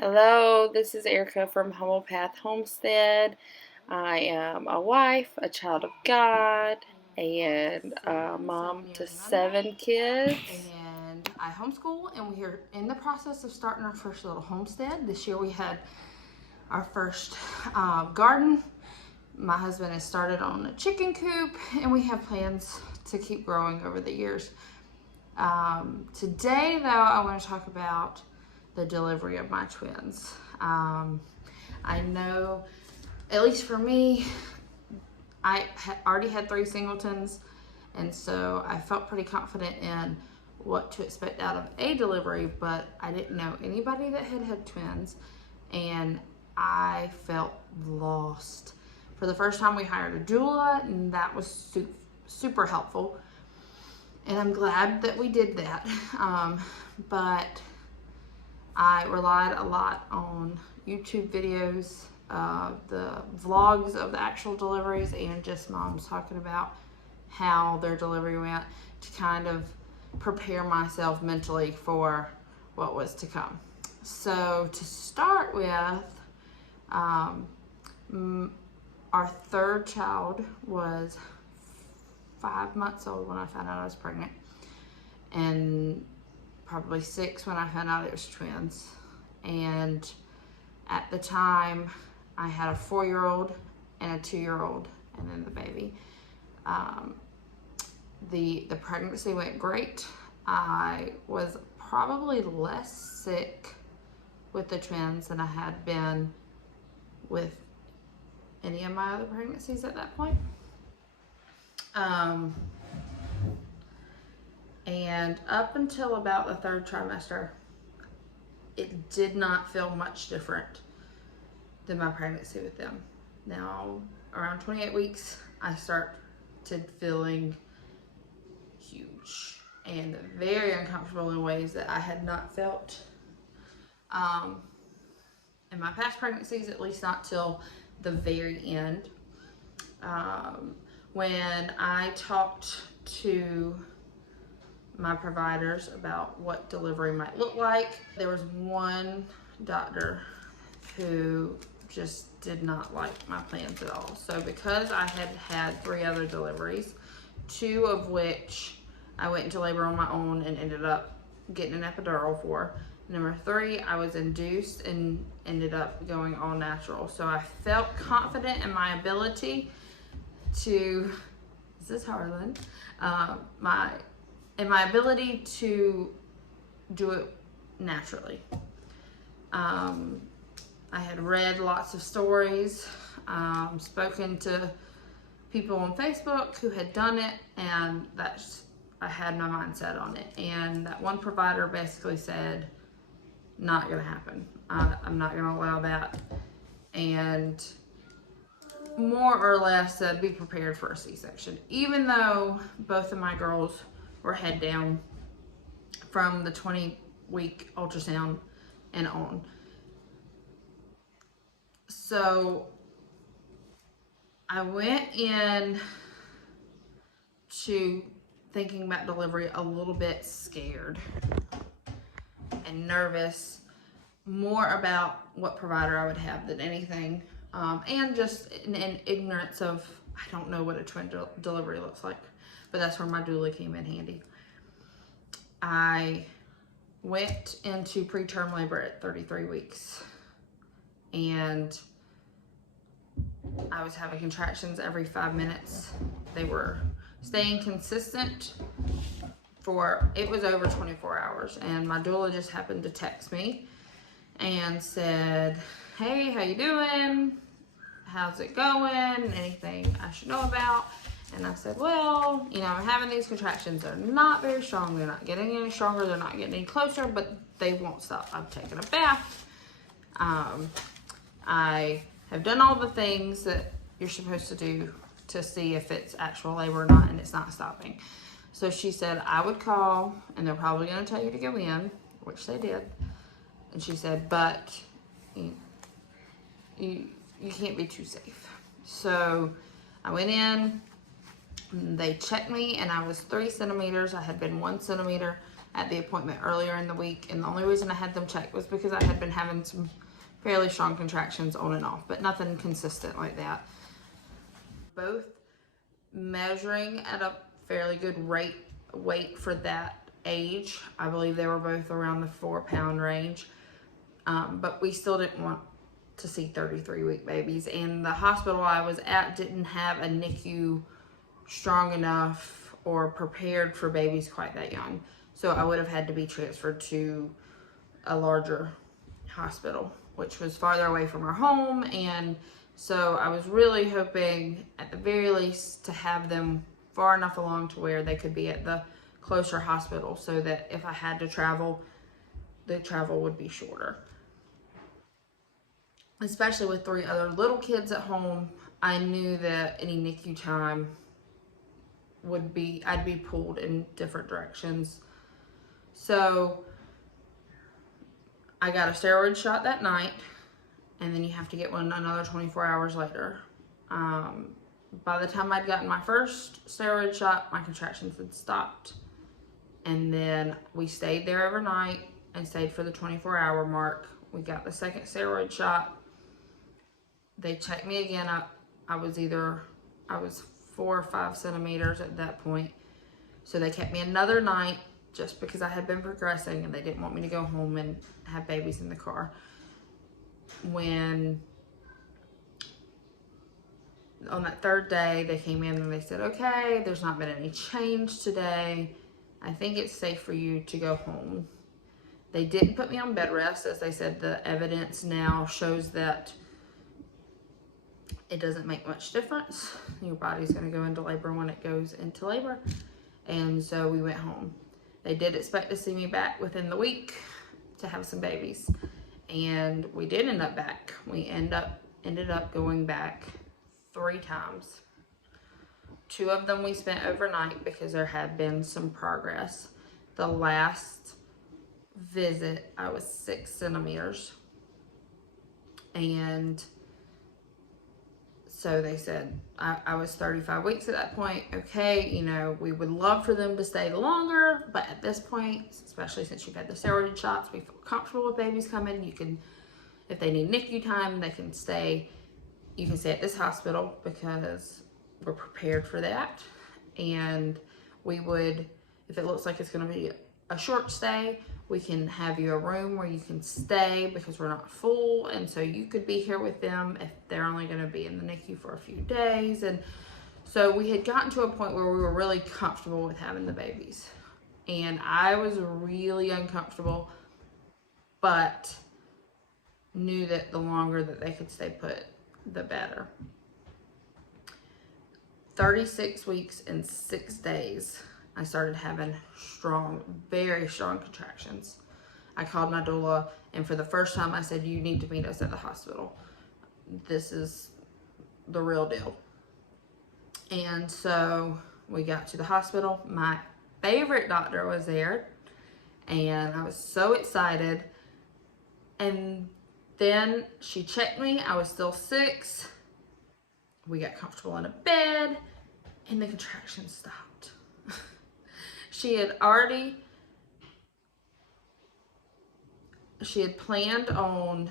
Hello, this is Erica from Homopath Homestead. I am a wife, a child of God, and a mom to 7 kids. And I homeschool, and we're in the process of starting our first little homestead. This year we had our first garden. My husband has started on a chicken coop, and we have plans to keep growing over the years. Today, though, I want to talk about the delivery of my twins. I know, at least for me, I already had 3 singletons, and so I felt pretty confident in what to expect out of a delivery, but I didn't know anybody that had twins, and I felt lost. For the first time, we hired a doula, and that was super helpful, and I'm glad that we did that. But I relied a lot on YouTube videos, the vlogs of the actual deliveries, and just moms talking about how their delivery went to kind of prepare myself mentally for what was to come. So to start with, our 3rd child was 5 months old when I found out I was pregnant, and probably 6 when I found out it was twins. And at the time, I had a 4-year-old and a 2-year-old, and then the baby. The pregnancy went great. I was probably less sick with the twins than I had been with any of my other pregnancies at that point. And up until about the 3rd trimester, it did not feel much different than my pregnancy with them. Now, around 28 weeks, I started feeling huge and very uncomfortable in ways that I had not felt in my past pregnancies, at least not till the very end. When I talked to my providers about what delivery might look like, there was one doctor who just did not like my plans at all. So because I had had 3 other deliveries, 2 of which I went into labor on my own and ended up getting an epidural for. Number 3, I was induced and ended up going all natural. So I felt confident in my ability to, is this Harlan? My ability to do it naturally. I had read lots of stories, spoken to people on Facebook who had done it, and I had my mindset on it. And that one provider basically said, not gonna happen. I'm not gonna allow that. And more or less said, be prepared for a C-section. Even though both of my girls were head down from the 20-week ultrasound and on. So I went in to thinking about delivery a little bit scared and nervous, more about what provider I would have than anything, and just in ignorance of, I don't know what a twin delivery looks like, but that's where my doula came in handy. I went into preterm labor at 33 weeks, and I was having contractions every 5 minutes. They were staying consistent it was over 24 hours, and my doula just happened to text me and said, hey, how you doing? How's it going? Anything I should know about? And I said, well, I'm having these contractions. They're not very strong. They're not getting any stronger. They're not getting any closer, but they won't stop. I've taken a bath. I have done all the things that you're supposed to do to see if it's actual labor or not, and it's not stopping. So she said I would call, and they're probably going to tell you to go in, which they did. And she said, but you can't be too safe. So I went in, they checked me, and I was 3 centimeters. I had been 1 centimeter at the appointment earlier in the week. And the only reason I had them checked was because I had been having some fairly strong contractions on and off, but nothing consistent like that. Both measuring at a fairly good weight for that age. I believe they were both around the 4-pound range. But we still didn't want to see 33-week babies. And the hospital I was at didn't have a NICU strong enough or prepared for babies quite that young. So I would have had to be transferred to a larger hospital, which was farther away from our home. And so I was really hoping at the very least to have them far enough along to where they could be at the closer hospital, so that if I had to travel, the travel would be shorter. Especially with 3 other little kids at home, I knew that any NICU time I'd be pulled in different directions. So I got a steroid shot that night, and then you have to get one another 24 hours later. By the time I'd gotten my first steroid shot, my contractions had stopped. And then we stayed there overnight and stayed for the 24-hour mark. We got the second steroid shot. They checked me again up. I was 4 or 5 centimeters at that point. So they kept me another night just because I had been progressing and they didn't want me to go home and have babies in the car. When on that 3rd day, they came in and they said, okay, there's not been any change today. I think it's safe for you to go home. They didn't put me on bed rest, as they said the evidence now shows that it doesn't make much difference. Your body's going to go into labor when it goes into labor. And so we went home. They did expect to see me back within the week to have some babies. And we did end up back. We ended up going back 3 times. 2 of them we spent overnight because there had been some progress. The last visit, I was 6 centimeters. And so they said, I was 35 weeks at that point. Okay, you know, we would love for them to stay longer, but at this point, especially since you've had the steroid shots, we feel comfortable with babies coming. You can, if they need NICU time, they can stay. You can stay at this hospital because we're prepared for that. And we would, if it looks like it's going to be a short stay, we can have you a room where you can stay because we're not full. And so you could be here with them if they're only going to be in the NICU for a few days. And so we had gotten to a point where we were really comfortable with having the babies. And I was really uncomfortable, but knew that the longer that they could stay put, the better. 36 weeks and 6 days, I started having very strong contractions. I called my doula, and for the first time I said, you need to meet us at the hospital. This is the real deal. And so we got to the hospital. My favorite doctor was there, and I was so excited. And then she checked me. I was still 6. We got comfortable in a bed, and the contractions stopped. She had planned on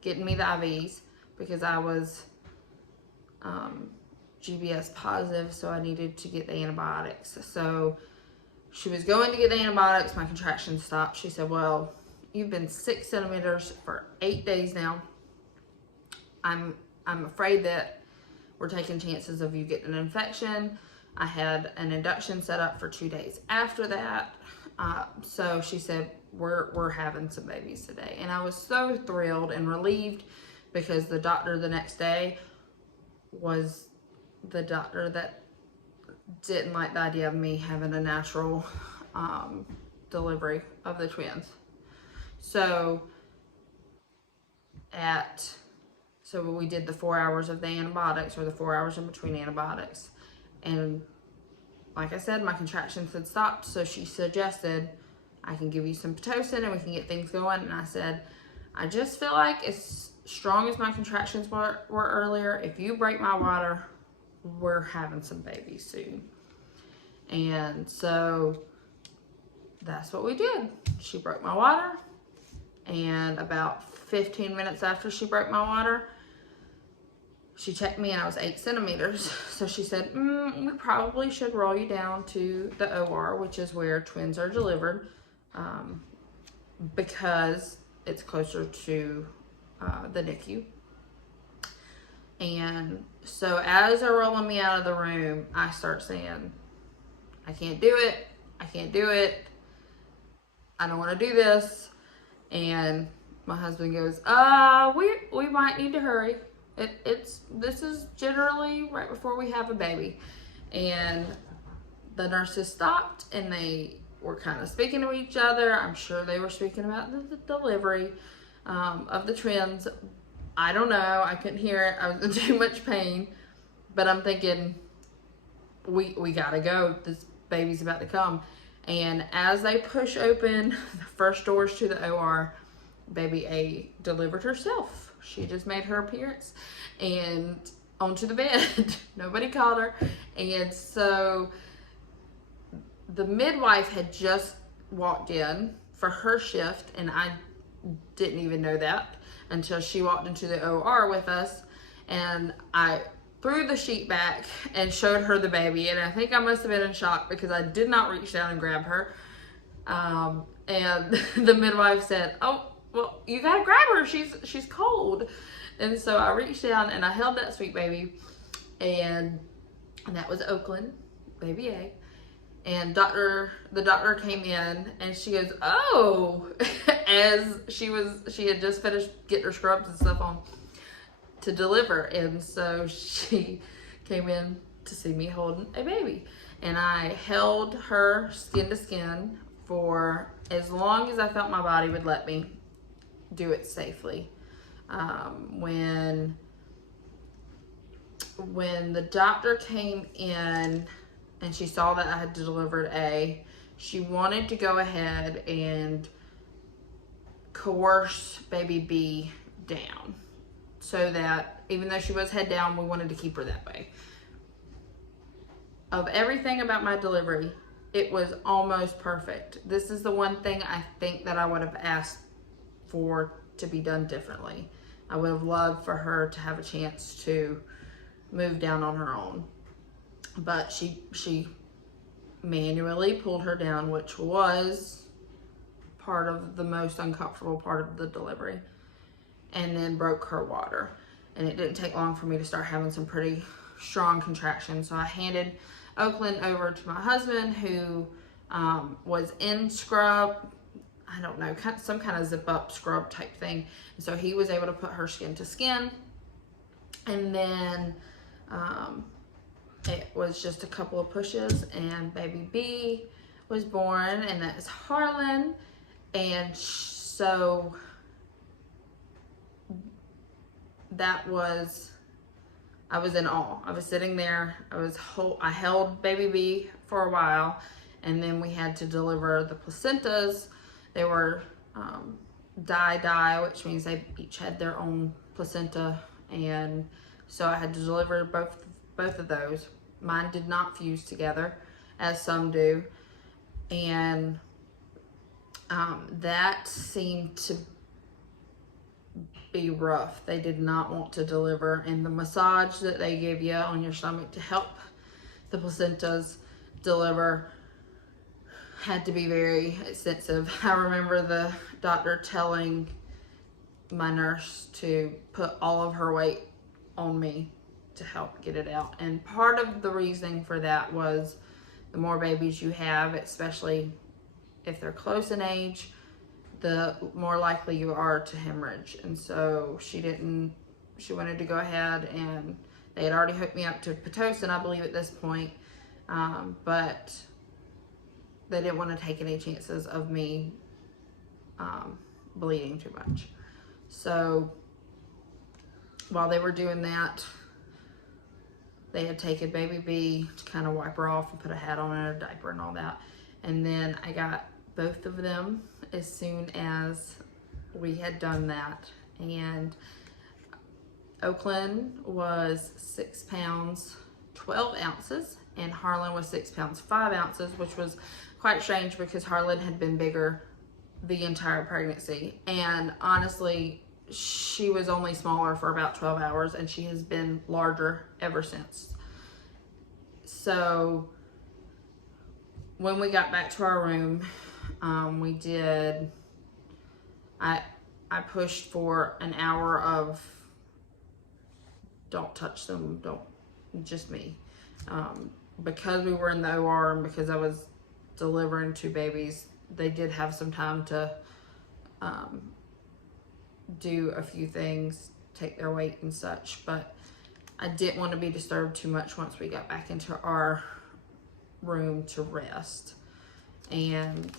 getting me the IVs because I was GBS positive, so I needed to get the antibiotics. So she was going to get the antibiotics. My contractions stopped. She said, well, you've been 6 centimeters for 8 days now. I'm afraid that we're taking chances of you getting an infection. I had an induction set up for 2 days after that. So she said, we're having some babies today. And I was so thrilled and relieved because the doctor the next day was the doctor that didn't like the idea of me having a natural delivery of the twins. So we did the 4 hours of the antibiotics, or the 4 hours in between antibiotics. And like I said, my contractions had stopped. So she suggested I can give you some Pitocin and we can get things going. And I said, I just feel like as strong as my contractions were earlier, if you break my water, we're having some babies soon. And so that's what we did. She broke my water, and about 15 minutes after she broke my water, she checked me and I was 8 centimeters. So she said, we probably should roll you down to the OR, which is where twins are delivered, because it's closer to the NICU. And so as they're rolling me out of the room, I start saying, I can't do it. I can't do it. I don't want to do this. And my husband goes, we might need to hurry. This is generally right before we have a baby. And the nurses stopped and they were kind of speaking to each other. I'm sure they were speaking about the delivery of the twins. I don't know. I couldn't hear it. I was in too much pain. But I'm thinking, we gotta go. This baby's about to come. And as they push open the first doors to the OR, baby A delivered herself. She just made her appearance and onto the bed. Nobody called her. And so the midwife had just walked in for her shift, and I didn't even know that until she walked into the OR with us. And I threw the sheet back and showed her the baby, and I think I must have been in shock because I did not reach down and grab her. And the midwife said, "Oh, well, you gotta grab her. She's cold." And so I reached down and I held that sweet baby, and that was Oakland, baby A. And the doctor came in and she goes, "Oh," as she had just finished getting her scrubs and stuff on to deliver. And so she came in to see me holding a baby, and I held her skin to skin for as long as I felt my body would let me do it safely. When the doctor came in and she saw that I had delivered A, she wanted to go ahead and coerce baby B down, so that even though she was head down, we wanted to keep her that way. Of everything about my delivery, it was almost perfect. This is the one thing I think that I would have asked for to be done differently. I would have loved for her to have a chance to move down on her own. But she manually pulled her down, which was part of the most uncomfortable part of the delivery, and then broke her water. And it didn't take long for me to start having some pretty strong contractions. So I handed Oakland over to my husband, who was in scrub, I don't know, some kind of zip up scrub type thing. And so he was able to put her skin to skin. And then it was just a couple of pushes and baby B was born, and that's Harlan. And so I was in awe. I was sitting there. I held baby B for a while, and then we had to deliver the placentas. They were which means they each had their own placenta, and so I had to deliver both of those. Mine did not fuse together, as some do, and that seemed to be rough. They did not want to deliver, and the massage that they give you on your stomach to help the placentas deliver had to be very extensive. I remember the doctor telling my nurse to put all of her weight on me to help get it out. And part of the reasoning for that was the more babies you have, especially if they're close in age, the more likely you are to hemorrhage. And so she wanted to go ahead, and they had already hooked me up to Pitocin, I believe, at this point. But they didn't want to take any chances of me bleeding too much. So while they were doing that, they had taken baby B to kind of wipe her off and put a hat on her, diaper and all that. And then I got both of them as soon as we had done that. And Oakland was 6 pounds 12 ounces and Harlan was 6 pounds 5 ounces, which was quite strange because Harlan had been bigger the entire pregnancy. And honestly, she was only smaller for about 12 hours and she has been larger ever since. So when we got back to our room, I pushed for an hour of don't touch them, don't, just me. Because we were in the OR and because I was delivering 2 babies, they did have some time to do a few things, take their weight and such, but I didn't want to be disturbed too much once we got back into our room to rest. And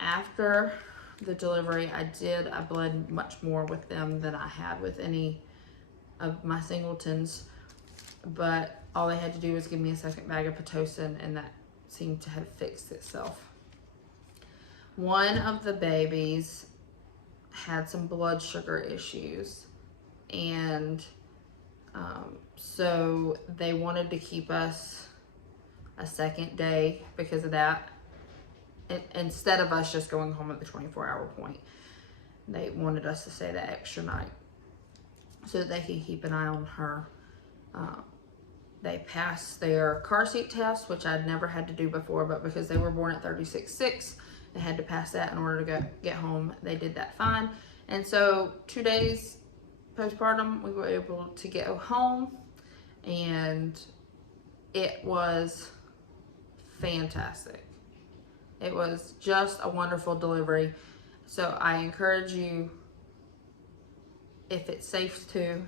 after the delivery, I bled much more with them than I had with any of my singletons, but all they had to do was give me a second bag of Pitocin and that seemed to have fixed itself. One of the babies had some blood sugar issues, and so they wanted to keep us a second day because of that. Instead of us just going home at the 24-hour point, they wanted us to stay that extra night so that they could keep an eye on her. They passed their car seat test, which I'd never had to do before, but because they were born at 36.6, they had to pass that in order to get home. They did that fine. And so 2 days postpartum, we were able to go home, and it was fantastic. It was just a wonderful delivery. So I encourage you, if it's safe to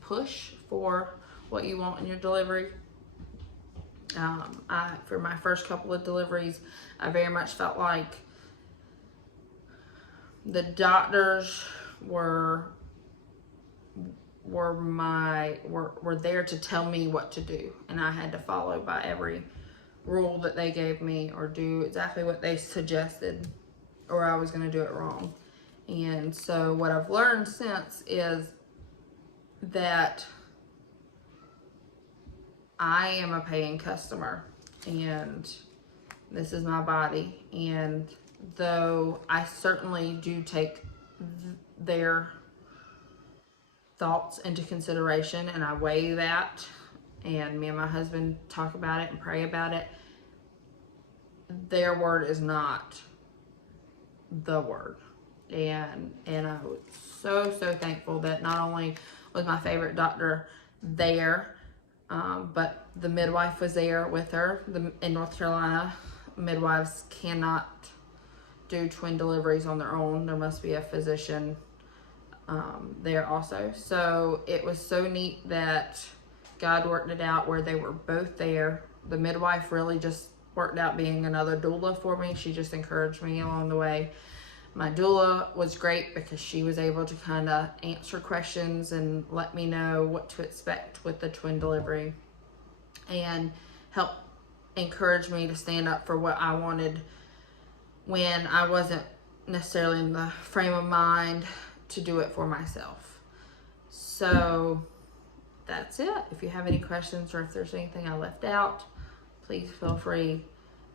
push for what you want in your delivery. For my first couple of deliveries, I very much felt like the doctors were there to tell me what to do, and I had to follow by every rule that they gave me or do exactly what they suggested, or I was going to do it wrong. And so what I've learned since is that I am a paying customer and this is my body, and though I certainly do take their thoughts into consideration and I weigh that, and me and my husband talk about it and pray about it, their word is not the word. And I was so thankful that not only was my favorite doctor there, but the midwife was there with her. In North Carolina, midwives cannot do twin deliveries on their own. There must be a physician there also. So it was so neat that God worked it out where they were both there. The midwife really just worked out being another doula for me. She just encouraged me along the way. My doula was great because she was able to kind of answer questions and let me know what to expect with the twin delivery and help encourage me to stand up for what I wanted when I wasn't necessarily in the frame of mind to do it for myself. So that's it. If you have any questions or if there's anything I left out, please feel free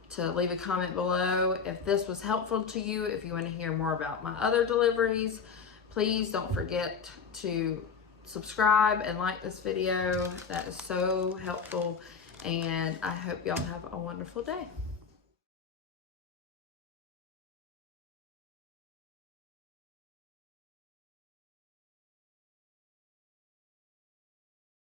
to leave a comment below. If this was helpful to you, if you want to hear more about my other deliveries, please don't forget to subscribe and like this video. That is so helpful, and I hope y'all have a wonderful day.